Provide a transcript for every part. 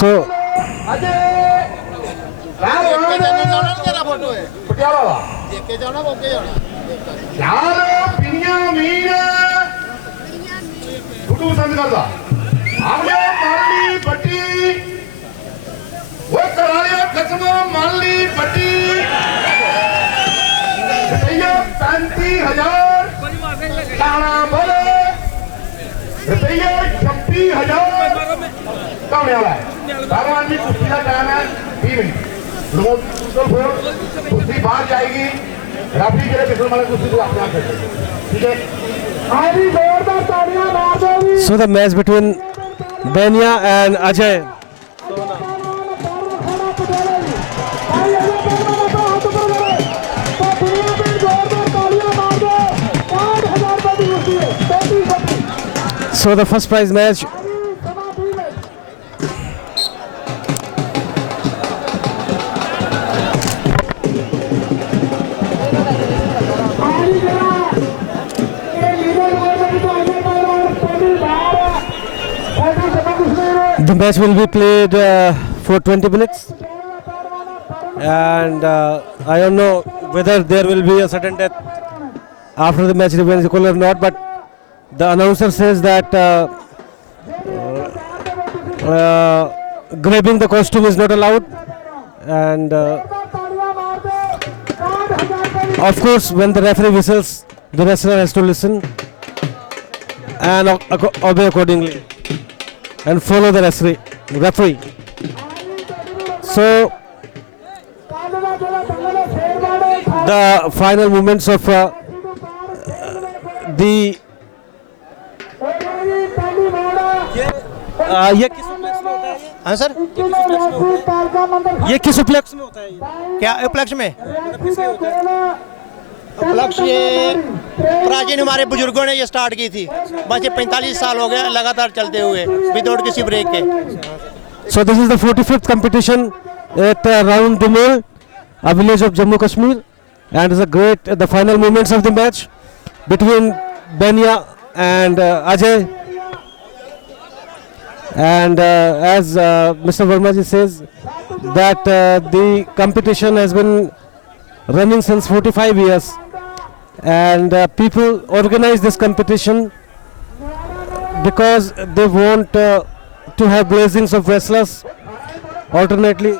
So वो करालिया कसमों मान ली पट्टी रुपया 35,000 ताना बोले रुपया 26,000 कौन है वाला भगवान जी कुश्ती का टाइम है 20 मिनट लोगों तो कुश्ती बाहर जाएगी राफी के लिए किसी वाले कुश्ती को अपना सकते ठीक है आधी जोरदार तालियां मार दो। So the match between Benia and Ajay. So the first prize match. The match will be played for 20 minutes, and I don't know whether there will be a sudden death after the match remains equal or not, but the announcer says that grabbing the costume is not allowed, and of course when the referee whistles, the wrestler has to listen and obey accordingly and follow the referee. So the final moments of the ये किस उपलक्ष्य में होता है? हाँ sir, ये किस उपलक्ष्य में होता है? क्या उपलक्ष्य में? उपलक्ष्य ये प्राचीन हमारे बुजुर्गों ने ये स्टार्ट की थी, बस ये 45 साल हो गए लगातार चलते हुए विदाउट किसी ब्रेक के। So this is the 45th competition at Round Dimel, a village of Jammu Kashmir, and it's a great the final moments of the match between Benia and Ajay. And as Mr. Verma ji says that the competition has been running since 45 years, and people organize this competition because they want to have blessings of wrestlers alternately.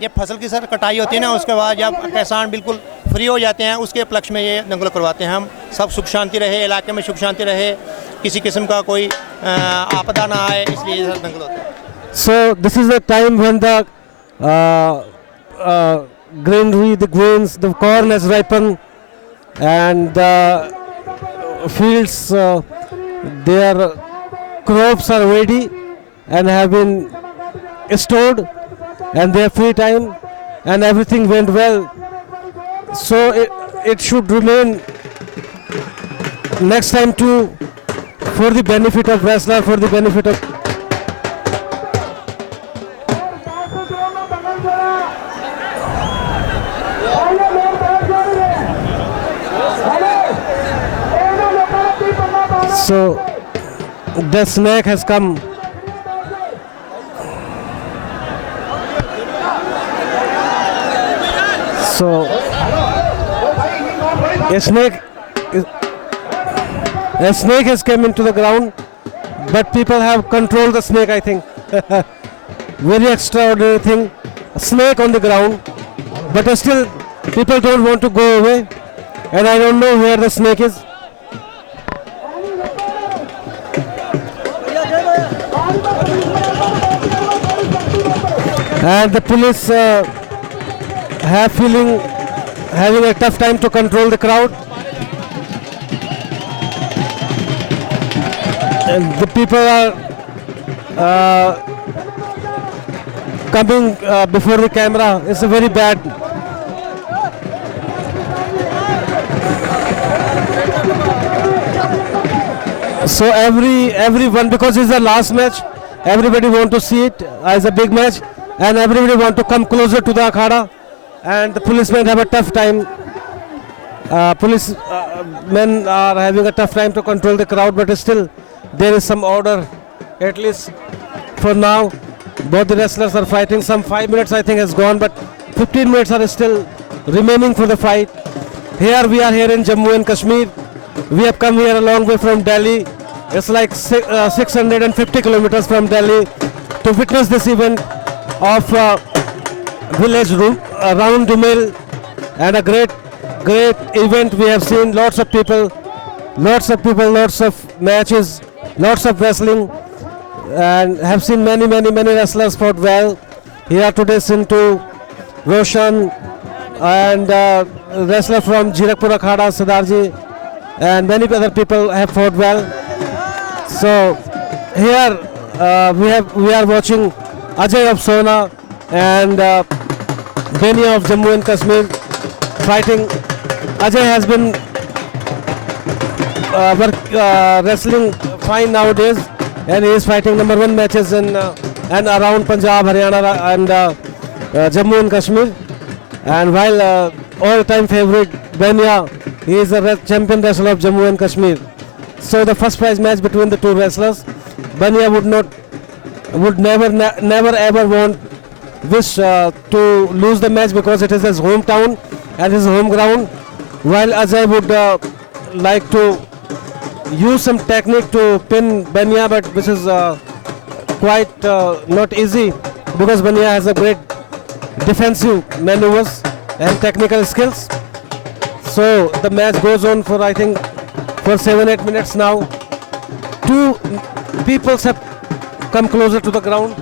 ये फसल की sir कटाई होती है ना, उसके बाद जब किसान बिल्कुल फ्री हो जाते हैं उसके उपलक्ष्य में ये दंगल करवाते हैं। हम सब सुख शांति रहे, इलाके में सुख शांति रहे, किसी किस्म का कोई आपदा ना आए, इसलिए ये दंगल होता है। So this is the time when the greenery, the grains, the corn has ripened, and the fields, their crops are ready and have been stored, and their free time, and everything went well. So it should remain next time too, for the benefit of wrestler, for the benefit of so the snake has come. So a snake has come into the ground, but people have controlled the snake, I think. Very extraordinary thing. A snake on the ground, but still people don't want to go away, and I don't know where the snake is. And the police having a tough time to control the crowd. And the people are coming before the camera. It's a very bad. So everyone, because it's the last match, everybody want to see it as a big match, and everybody want to come closer to the akhada, and the policemen have a tough time Police men are having a tough time to control the crowd, but still there is some order, at least for now. Both the wrestlers are fighting. Some 5 minutes I think has gone, but 15 minutes are still remaining for the fight. Here we are here in Jammu and Kashmir. We have come here a long way from Delhi. It's like 650 kilometers from Delhi to witness this event of village round Dumel, and a great event. We have seen lots of people, lots of matches, lots of wrestling, and have seen many wrestlers fought well. Here today Sintu, Roshan, and wrestler from Jirakpur Akhada, Sadarji, and many other people have fought well. So here we are watching Ajay of Sona and Benia of Jammu and Kashmir fighting. Ajay has been wrestling fine nowadays, and he is fighting #1 matches in and around Punjab, Haryana, and Jammu and Kashmir. And while all-time favorite Benia, he is a champion wrestler of Jammu and Kashmir. So the first prize match between the two wrestlers, Benia would never ever wish to lose the match because it is his hometown and his home ground, while Ajay would like to use some technique to pin Benia, but which is quite not easy because Benia has a great defensive maneuvers and technical skills. So the match goes on for I think for 7-8 minutes now. Two people have come closer to the ground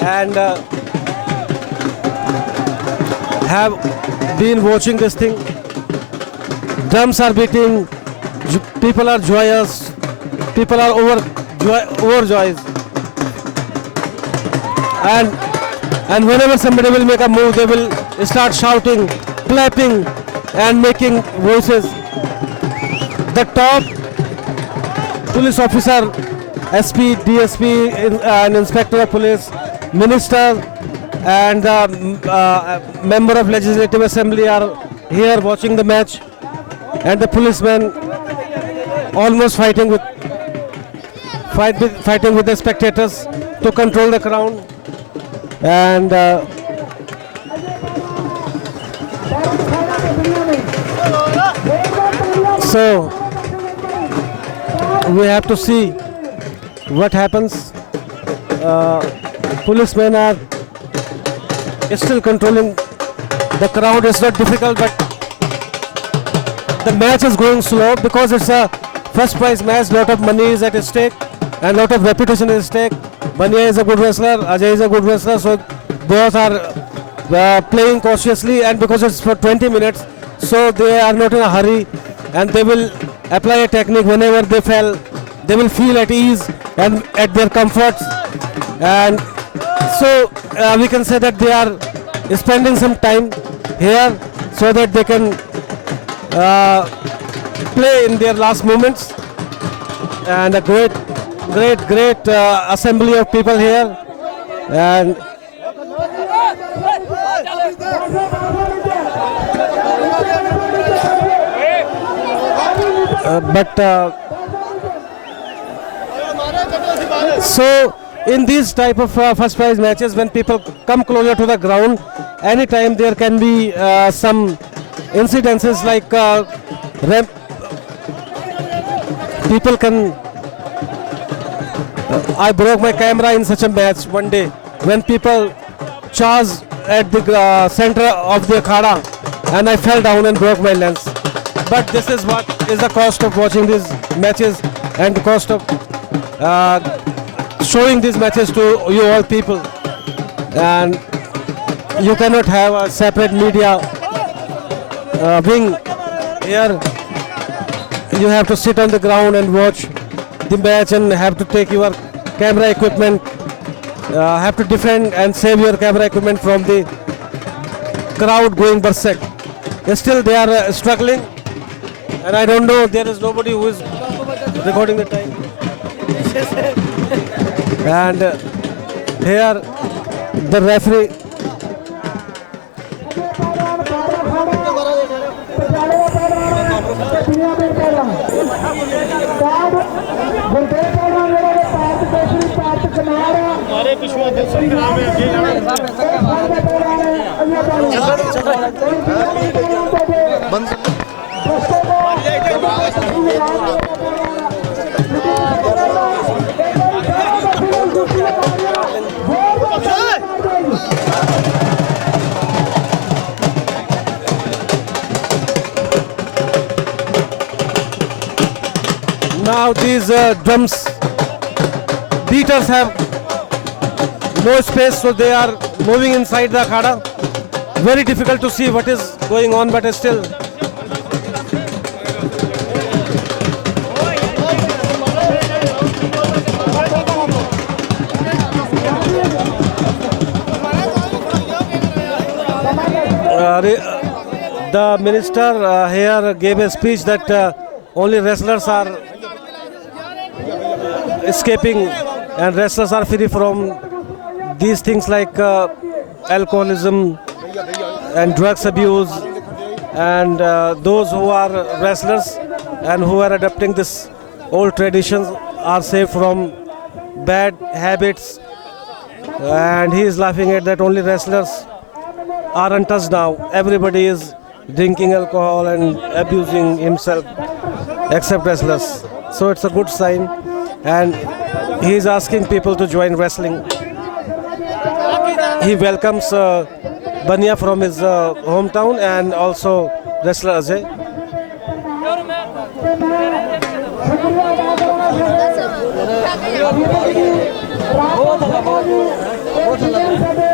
and have been watching this thing. Drums are beating, people are joyous, people are overjoyed. And whenever somebody will make a move, they will start shouting, clapping, and making voices. The top police officer, SP, DSP, and Inspector of Police, Minister, and member of Legislative Assembly are here watching the match, and the policemen almost fighting with the spectators to control the crowd. And so we have to see what happens. Policemen are still controlling the crowd. It's not difficult, but the match is going slow because it's a first prize match. Lot of money is at stake and lot of reputation is at stake. Bania is a good wrestler, Ajay is a good wrestler, so both are playing cautiously, and because it's for 20 minutes, so they are not in a hurry, and they will apply a technique whenever they will feel at ease and at their comforts. And so we can say that they are spending some time here so that they can play in their last moments. And a great assembly of people here. And so in these type of first prize matches, when people come closer to the ground, anytime there can be some incidences like people can I broke my camera in such a match one day when people charged at the center of the akhada, and I fell down and broke my lens. But this is what is the cost of watching these matches and the cost of showing these matches to you all people. And you cannot have a separate media wing here. You have to sit on the ground and watch the match and have to take your camera equipment, have to defend and save your camera equipment from the crowd going berserk. Still they are struggling, and I don't know, there is nobody who is recording the time. And here the referee Now these drums beaters have no space, so they are moving inside the akhada. Very difficult to see what is going on, but still. The minister here gave a speech that only wrestlers are escaping and wrestlers are free from these things like alcoholism and drugs abuse, and those who are wrestlers and who are adopting this old traditions are safe from bad habits. And he is laughing at that only wrestlers are untouched now. Everybody is drinking alcohol and abusing himself except wrestlers. So it's a good sign, and he is asking people to join wrestling. He welcomes Bania from his hometown and also wrestler Ajay. बहुत